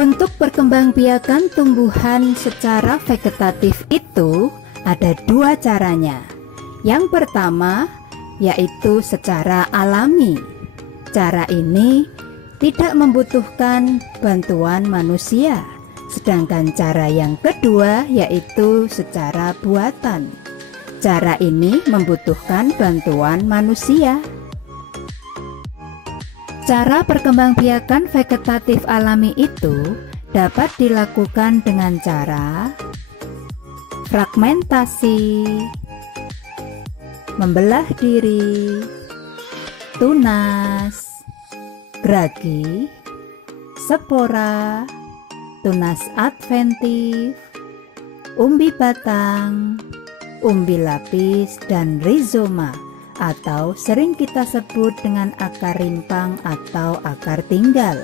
Untuk perkembangbiakan tumbuhan secara vegetatif itu ada dua caranya. Yang pertama yaitu secara alami. Cara ini tidak membutuhkan bantuan manusia. Sedangkan cara yang kedua yaitu secara buatan. Cara ini membutuhkan bantuan manusia. Cara perkembangbiakan vegetatif alami itu dapat dilakukan dengan cara fragmentasi, membelah diri, tunas, geragi, spora, tunas adventif, umbi batang, umbi lapis, dan rizoma, atau sering kita sebut dengan akar rimpang atau akar tinggal.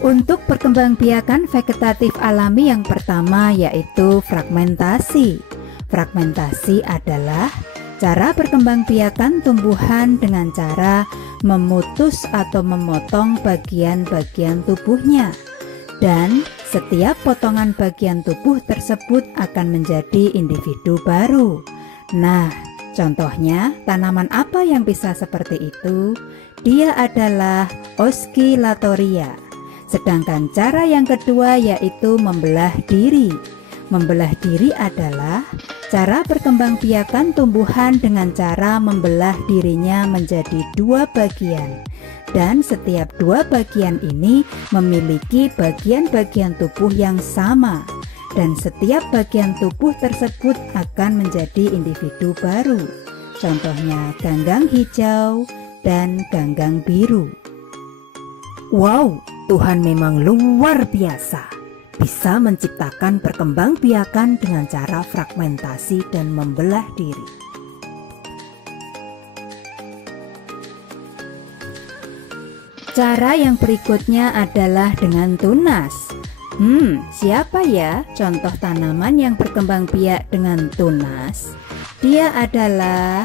Untuk perkembangbiakan vegetatif alami yang pertama yaitu fragmentasi. Fragmentasi adalah cara perkembangbiakan tumbuhan dengan cara memutus atau memotong bagian-bagian tubuhnya, dan setiap potongan bagian tubuh tersebut akan menjadi individu baru. Nah, contohnya tanaman apa yang bisa seperti itu? Dia adalah Oscillatoria. Sedangkan cara yang kedua yaitu membelah diri. Membelah diri adalah cara perkembangbiakan tumbuhan dengan cara membelah dirinya menjadi dua bagian. Dan setiap dua bagian ini memiliki bagian-bagian tubuh yang sama. Dan setiap bagian tubuh tersebut akan menjadi individu baru. Contohnya ganggang hijau dan ganggang biru. Wow, Tuhan memang luar biasa. Bisa menciptakan perkembangbiakan dengan cara fragmentasi dan membelah diri. Cara yang berikutnya adalah dengan tunas. Siapa ya contoh tanaman yang berkembang biak dengan tunas? Dia adalah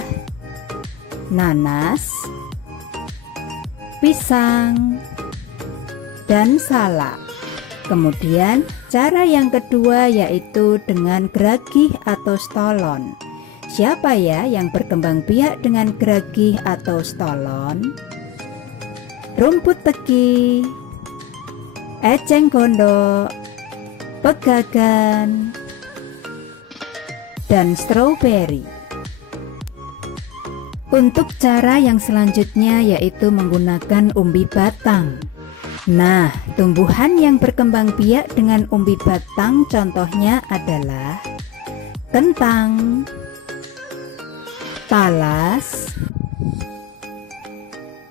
nanas, pisang, dan salak. Kemudian cara yang kedua yaitu dengan geragih atau stolon. Siapa ya yang berkembang biak dengan geragih atau stolon? Rumput teki, eceng gondok, pegagan, dan stroberi. Untuk cara yang selanjutnya yaitu menggunakan umbi batang. Nah, tumbuhan yang berkembang biak dengan umbi batang contohnya adalah kentang, talas,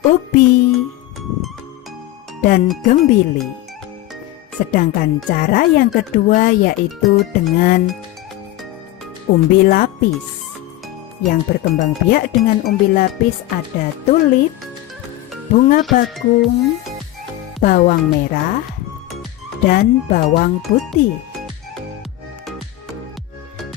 ubi, dan gembili. Sedangkan cara yang kedua yaitu dengan umbi lapis. Yang berkembang biak dengan umbi lapis ada tulip, bunga bakung, bawang merah, dan bawang putih.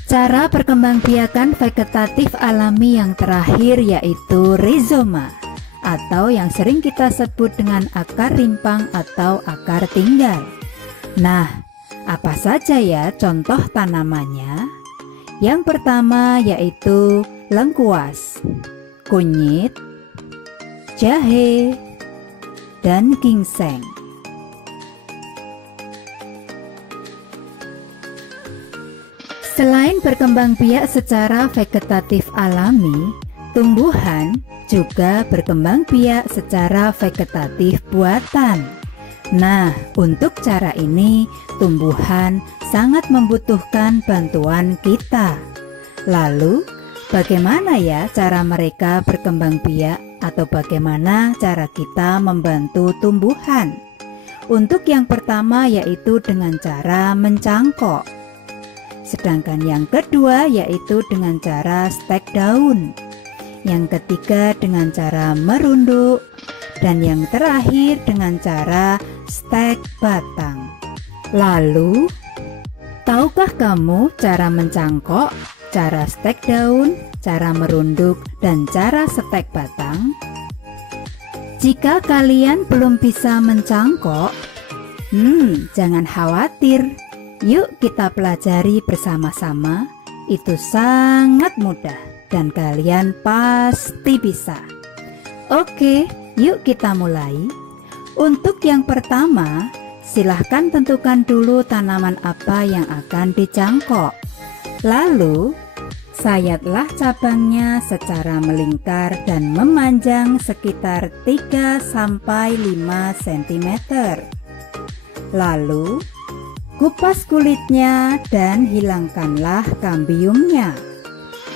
Cara perkembangbiakan vegetatif alami yang terakhir yaitu rizoma, atau yang sering kita sebut dengan akar rimpang atau akar tinggal. Nah, apa saja ya contoh tanamannya? Yang pertama yaitu lengkuas, kunyit, jahe, dan ginseng. Selain berkembang biak secara vegetatif alami, tumbuhan juga berkembang biak secara vegetatif buatan. Nah, untuk cara ini tumbuhan sangat membutuhkan bantuan kita. Lalu, bagaimana ya cara mereka berkembang biak atau bagaimana cara kita membantu tumbuhan? Untuk yang pertama yaitu dengan cara mencangkok. Sedangkan yang kedua yaitu dengan cara stek daun. Yang ketiga dengan cara merunduk. Dan yang terakhir dengan cara stek batang. Lalu, tahukah kamu cara mencangkok, cara stek daun, cara merunduk, dan cara stek batang? Jika kalian belum bisa mencangkok, jangan khawatir. Yuk kita pelajari bersama-sama. Itu sangat mudah dan kalian pasti bisa. Oke, yuk kita mulai. Untuk yang pertama, silahkan tentukan dulu tanaman apa yang akan dicangkok. Lalu, sayatlah cabangnya secara melingkar dan memanjang sekitar 3-5 cm. Lalu, kupas kulitnya dan hilangkanlah kambiumnya.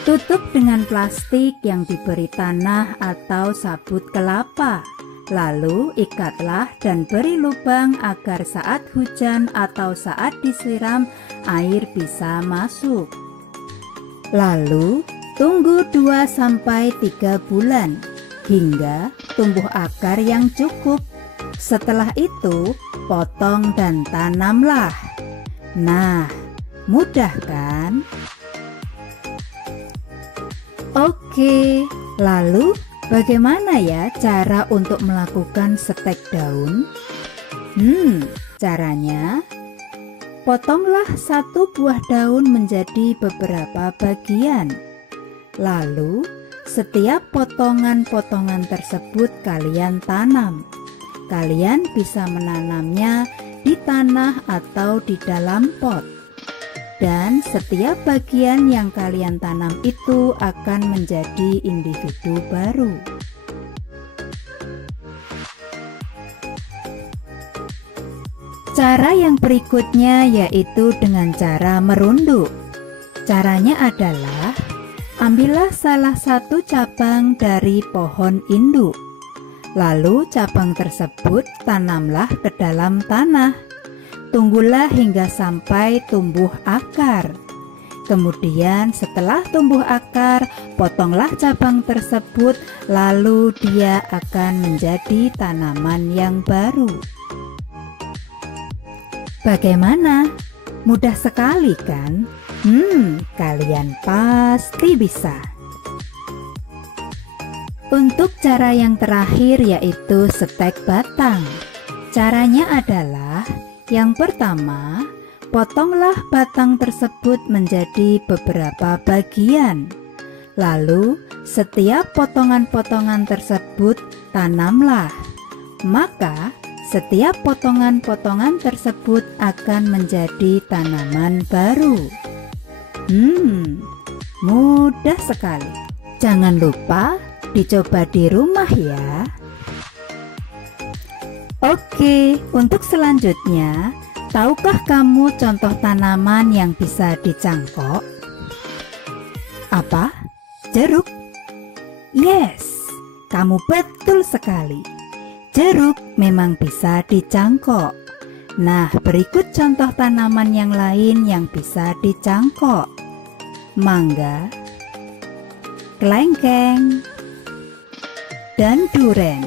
Tutup dengan plastik yang diberi tanah atau sabut kelapa. Lalu ikatlah dan beri lubang agar saat hujan atau saat disiram air bisa masuk. Lalu tunggu 2-3 bulan hingga tumbuh akar yang cukup. Setelah itu potong dan tanamlah. Nah, mudah kan? Oke, lalu bagaimana ya cara untuk melakukan stek daun? Caranya, potonglah satu buah daun menjadi beberapa bagian. Lalu, setiap potongan-potongan tersebut kalian tanam. Kalian bisa menanamnya di tanah atau di dalam pot. Dan setiap bagian yang kalian tanam itu akan menjadi individu baru. Cara yang berikutnya yaitu dengan cara merunduk. Caranya adalah, ambillah salah satu cabang dari pohon induk. Lalu cabang tersebut tanamlah ke dalam tanah. Tunggulah hingga sampai tumbuh akar. Kemudian setelah tumbuh akar, potonglah cabang tersebut, lalu dia akan menjadi tanaman yang baru. Bagaimana? Mudah sekali kan? Kalian pasti bisa. Untuk cara yang terakhir yaitu stek batang. Caranya adalah, yang pertama, potonglah batang tersebut menjadi beberapa bagian. Lalu, setiap potongan-potongan tersebut tanamlah. Maka, setiap potongan-potongan tersebut akan menjadi tanaman baru. Mudah sekali. Jangan lupa dicoba di rumah ya. Oke, untuk selanjutnya, tahukah kamu contoh tanaman yang bisa dicangkok? Apa? Jeruk? Yes, kamu betul sekali. Jeruk memang bisa dicangkok. Nah, berikut contoh tanaman yang lain yang bisa dicangkok. Mangga, kelengkeng, dan duren.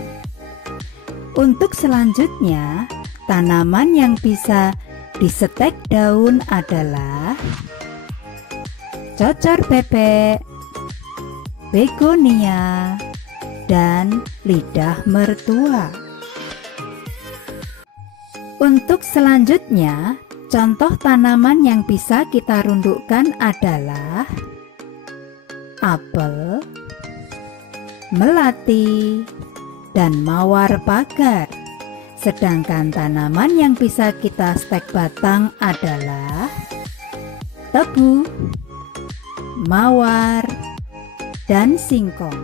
Untuk selanjutnya, tanaman yang bisa disetek daun adalah cocor bebek, begonia, dan lidah mertua. Untuk selanjutnya, contoh tanaman yang bisa kita rundukkan adalah apel, melati, dan mawar pagar. Sedangkan tanaman yang bisa kita stek batang adalah tebu, mawar, dan singkong.